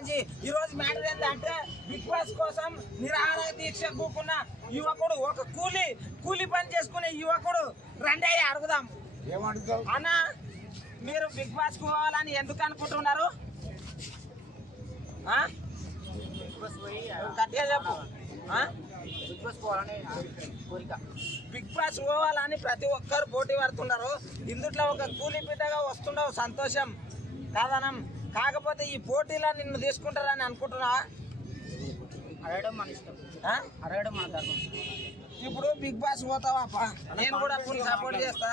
నుంచి ఈ రోజు మ్యాటర్ ఏంటంటే బిగ్ బాస్ కోసం నిరాహార దీక్ష కూకున్న యువకుడు, ఒక కూలి పని చేసుకునే యువకుడు రండి అడుగుదాం. అన్న, మీరు బిగ్ బాస్ కు పోవాలని ఎందుకు అనుకుంటున్నారు? గట్టిగా చెప్పు. బిగ్ బాస్ పోవాలని ప్రతి ఒక్కరు పోటీ పడుతున్నారు. ఇందుట్లో ఒక కూలి బిడ్డగా వస్తుండవు, సంతోషం కాదనం. కాకపోతే ఈ పోటీలో నిన్ను తీసుకుంటారని అనుకుంటున్నావా? అడగడం మన ఇష్టం, అడగడం మన ధర్మం. ఇప్పుడు బిగ్ బాస్ పోతావా? నేను కూడా ఫుల్ సపోర్ట్ చేస్తా.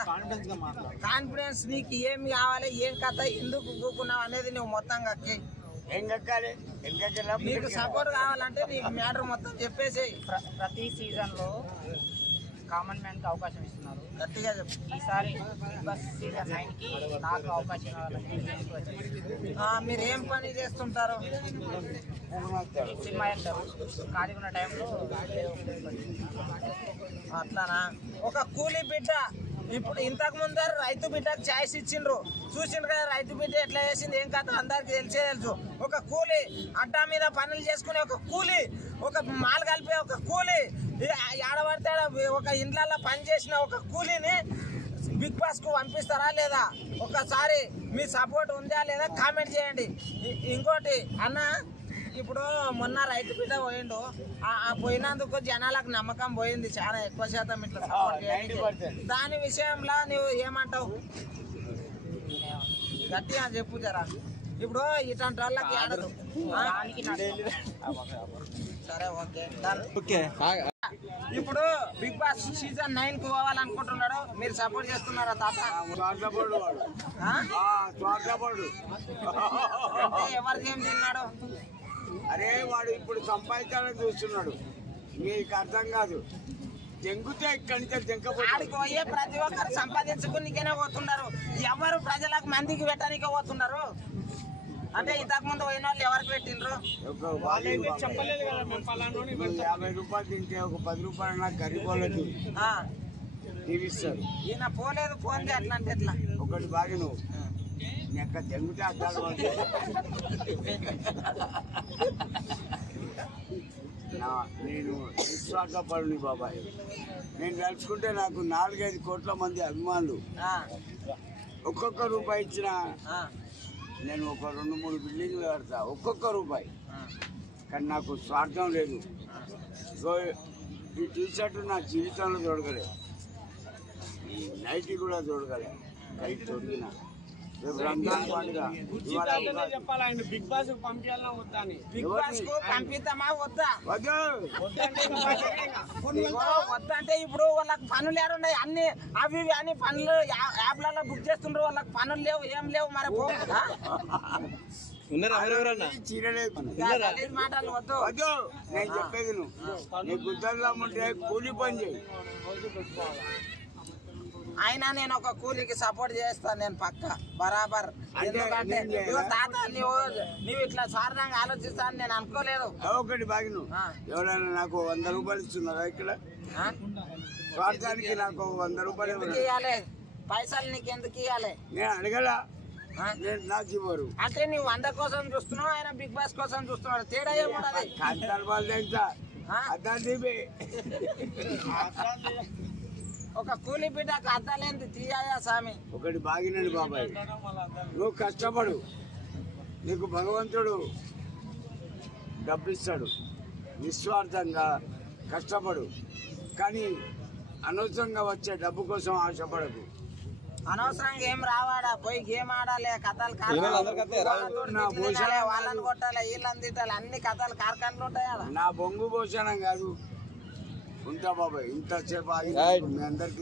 కాన్ఫిడెన్స్ నీకు ఏం కావాలి, ఏం కథ, ఎందుకు కూకున్నావు అనేది నువ్వు మొత్తం కక్కి నీకు సపోర్ట్ కావాలంటే నీకు మ్యాటర్ మొత్తం చెప్పేసి. ప్రతి సీజన్ లో కామన్ మ్యాన్ కి అవకాశం ఇస్తున్నారు. గట్టిగా చెప్పు. ఈసారి బిగ్ బాస్ సీజన్ 9 కి నాకు అవకాశం ఇవ్వాలని మీరు ఏం పని చేస్తుంటారు? Cinema actor. ఖాళీ ఉన్న టైంలో అట్లానా? ఒక కూలీ బిడ్డ ఇప్పుడు ఇంతకు ముందు రైతు బిడ్డకు ఛాయిస్ ఇచ్చిండ్రు, చూసిండ్రు కదా రైతు బిడ్డ ఎట్లా చేసింది, ఏం కథ అందరికి తెలుసు. ఒక కూలీ అడ్డా మీద పనులు చేసుకునే ఒక కూలీ, ఒక మాల్ కలిపే ఒక కూలీ, ఆడబడితే ఒక ఇండ్లలో పని చేసిన ఒక కూలీని బిగ్ బాస్ కు పంపిస్తారా లేదా? ఒకసారి మీ సపోర్ట్ ఉందా లేదా కామెంట్ చేయండి. ఇంకోటి అన్న, ఇప్పుడు మొన్న రైతు బిడ్డ పోయిండు, పోయినందుకు జనాలకు నమ్మకం పోయింది, చాలా ఎక్కువ శాతం ఇట్లా సపోర్ట్ చేయండి. దాని విషయంలో నువ్వు ఏమంటావు? గట్టిగా చెప్పు జరా. ఇప్పుడు ఇట్లాంటి వాళ్ళకి ఆడదు. సరే, ఓకే. ఇప్పుడు బిగ్ బాస్ సీజన్ 9 కు పోవాలనుకుంటున్నాడు, మీరు సపోర్ట్ చేస్తున్నారా తాత? అంటే ఎవరికి ఏం తిన్నాడు? అరే వాడు ఇప్పుడు సంపాదించాలని చూస్తున్నాడు, మీకు అర్థం కాదు. జంగుతే ఇక్కడి నుంచి ఆడికి పోయే ప్రతి ఒక్కరు సంపాదించుకునికేనే పోతున్నారు, ఎవరు ప్రజలకు మందికి పెట్టడానికే పోతున్నారు. అంటే ఇంతకు ముందు పోయిన వాళ్ళు ఎవరికి పెట్టిండ్రు? చెప్పలేదు కదా. 50 రూపాయలు తింటే ఒక 10 రూపాయలు నాకు గరీబ్ వాళ్ళకి తీవిస్తారు. ఈయన పోలేదు, ఫోన్ అట్లా అంటే ఎట్లా? ఒకటి బాగా నువ్వు నెక్క జంగుతే అద్దాలు నేను నిస్వార్థపరుని బాబాయ్. నేను తలుచుకుంటే నాకు 4-5 కోట్ల మంది అభిమానులు. ఒక్కొక్క రూపాయి ఇచ్చిన నేను ఒక 2-3 బిల్డింగ్లు కడతా, ఒక్కొక్క రూపాయి. కానీ నాకు స్వార్థం లేదు. సో ఈ టీషర్ట్ నా జీవితంలో చూడగలే, ఈ నైటీ కూడా చూడగలే. కై తొడిగిన చెప్పాలి బిగ్ బాస్ పంపించాలన్నా వద్దా అని. బిగ్ బాస్ కు పంపిద్దామా వద్దా? వద్దంటే ఇప్పుడు వాళ్ళకి పనులు ఏడున్నాయి, అన్ని అవి అని పనులు యాప్లలో బుక్ చేస్తుండ్రు, వాళ్ళకి పనులు లేవు, ఏం లేవు. మరి మాటలు వద్దు. నేను చెప్పేది నీ గుద్దల్లో ఉంటే కూలి పని చేయి. అయినా నేను ఒక కూలీకి సపోర్ట్ చేస్తాను, నేను పక్క బరాబర్. ఎందుకంటే తాత నువ్వు ఇట్లా స్వార్థంగా ఆలోచిస్తాను నేను అనుకోలేదు. ఒకటి బాగి నువ్వు ఎవరైనా నాకు 100 రూపాయలు ఇస్తున్నారా ఇక్కడ? స్వార్థానికి నాకు 100 రూపాయలు ఇవ్వాలి, పైసలు నీకు ఎందుకు ఇవ్వాలి? నేను అడగలా, నాకు ఇవ్వరు. అంటే నువ్వు 100 కోసం చూస్తున్నావు, ఆయన బిగ్ బాస్ కోసం చూస్తున్నాడు, తేడా ఏముండదు. ఒక కూలి బిడ్డకు అర్థాలేంది తీయా స్వామి. ఒకటి బాగినండి బాబాయ్, నువ్వు కష్టపడు, నీకు భగవంతుడు డబ్బిస్తాడు. నిస్వార్థంగా కష్టపడు, కానీ అనవసరంగా వచ్చే డబ్బు కోసం ఆశపడకు. అనవసరంగా ఏం రావాడా, పోయి గేమ్ ఆడాలి, కథలు వాళ్ళని కొట్టాలి, వీళ్ళని తిట్టాలి, అన్ని కథలు కార్ఖానలు ఉంటాయి కదా. నా బొంగు భోజనం కాదు ఉంటా బాబాయ్, ఇంతసేపు ఆగి మీ అందరికి